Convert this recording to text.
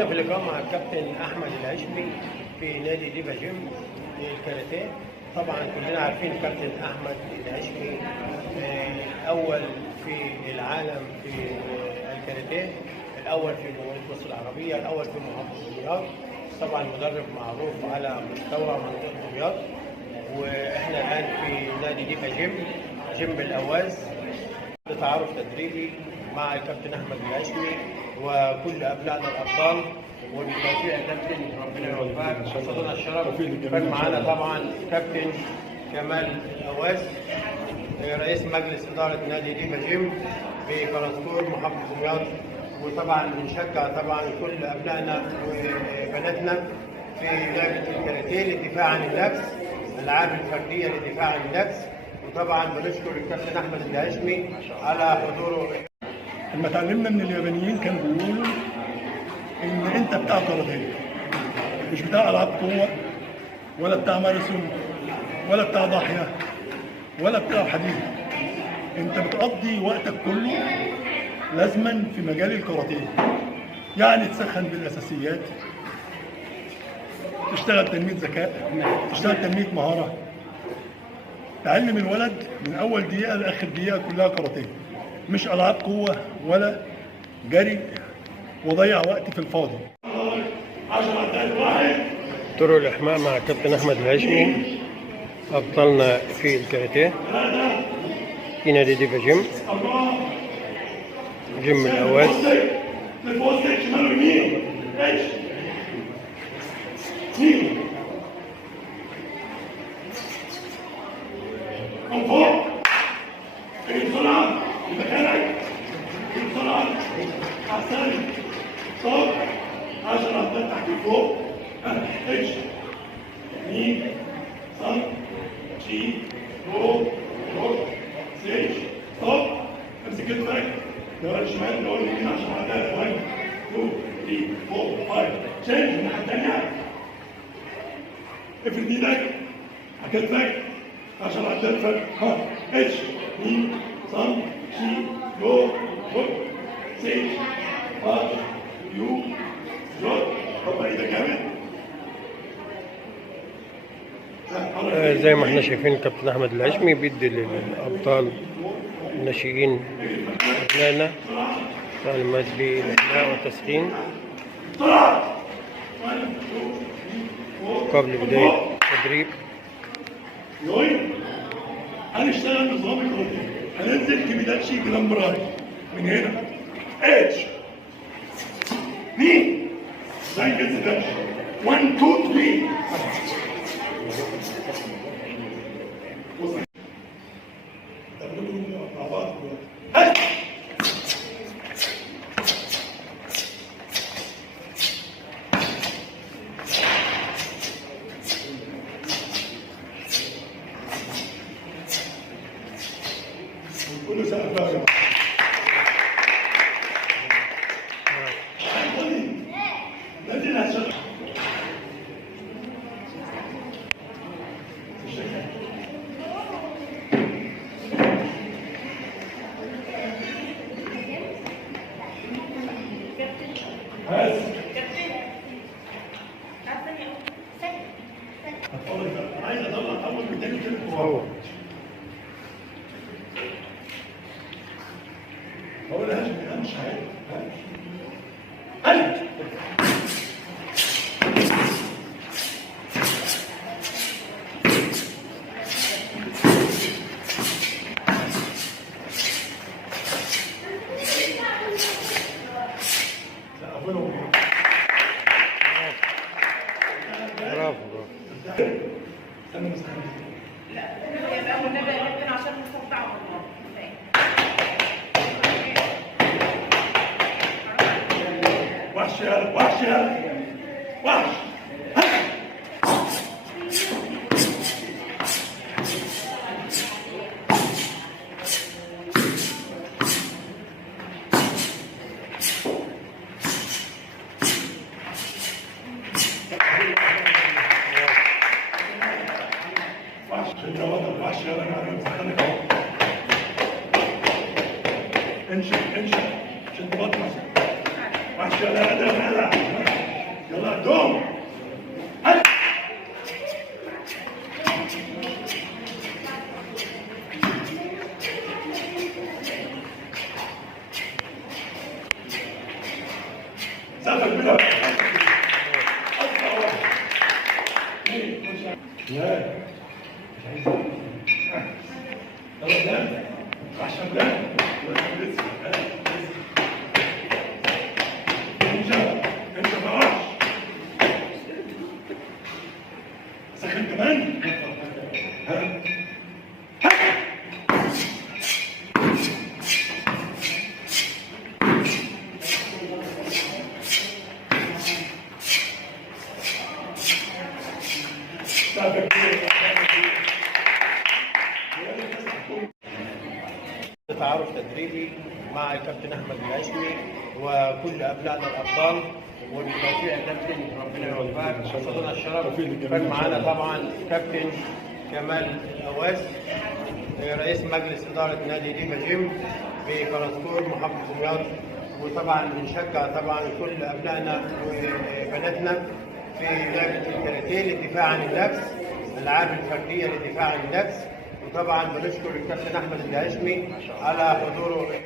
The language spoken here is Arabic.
كنا في لقاء مع الكابتن احمد العشمي في نادي ديفا جيم للكاراتيه. طبعا كلنا عارفين الكابتن احمد العشمي الاول في العالم في الكاراتيه، الاول في جمهوريه مصر العربيه، الاول في محافظه دمياط. طبعا مدرب معروف على مستوى منطقه دمياط. واحنا الان في نادي ديفا جيم بالاواز لتعارف تدريبي مع الكابتن احمد العشمي وكل ابنائنا الابطال، وبالتوفيق الكابتن ربنا يوفقك. حصلنا الشرف كان معانا طبعا كابتن كمال اواز رئيس مجلس اداره نادي ديفا جيم في كراسكور محافظه دمياط. وطبعا بنشجع طبعا كل ابنائنا وبناتنا في لعبه الكاراتيه للدفاع عن النفس، الالعاب الفرديه للدفاع عن النفس. وطبعا بنشكر الكابتن احمد العشمي على حضوره. لما اتعلمنا من اليابانيين كانوا بيقولوا ان انت بتاع كاراتيه، مش بتاع العاب قوه ولا بتاع ماراثون ولا بتاع ضاحيه ولا بتاع حديد. انت بتقضي وقتك كله لازما في مجال الكاراتيه، يعني تسخن بالاساسيات، تشتغل تنميه ذكاء، تشتغل تنميه مهاره، تعلم الولد من اول دقيقه لاخر دقيقه كلها كاراتيه، مش العاب قوه ولا جري وضيع وقت في الفاضي. طرق الاحماء مع الكابتن احمد العشمي ابطالنا في الكاراتيه في نادي ديفا جيم الاواز. من فوق بسرعة مكانك بسرعة أحسن صوت 10 عدات تحت فوق اتش يمين صن شي رو رو سيج ستوب. امسك كتفك دور الشمال دور اليمين 10 عدات 1 2 3 4 5 تشينج الناحية التانية. افرد ايدك على كتفك 10 عدات فرق. ها اتش يمين صن شي رو رو سيج ار يو جود. ربع ايدك جامد. زي ما احنا شايفين الكابتن احمد العشمي بيدي للابطال الناشئين ابنائنا تعليمات بالاحماء والتسخين قبل بدايه التدريب. هنشتغل نظام الكاراتيه، هننزل كيميداتشي جلامبراي من هنا اتش مين زي كده 1 2 3 مع بعض. كله سقف بقى يا جماعه. نازل هشتغل بس عايز اطلع اول بدايه كده فوق. هو ده مش عارف. برافو. استنى مستني. لا يبقى والنبي يا عشان نستمتع والله. وحش يا وحش يا وحش. وحش يا انا مسخنك اهو. انشف شد بطنك. وحش يا لا هذا البلاد. انت معاش سخن كمان. تعارف تدريبي مع الكابتن احمد العشمي وكل ابنائنا الابطال، وبالتوفيق يا كابتن ربنا يوفقك. حصلنا الشرف كان معانا طبعا كابتن كمال اواس رئيس مجلس اداره نادي ديما جيم بكراسكور محافظه دمياط، وطبعا بنشجع طبعا كل ابنائنا وبناتنا في لعبه الكاراتيه للدفاع عن النفس، الالعاب الفرديه للدفاع عن النفس. وطبعا بنشكر الكابتن احمد العشمي على حضوره.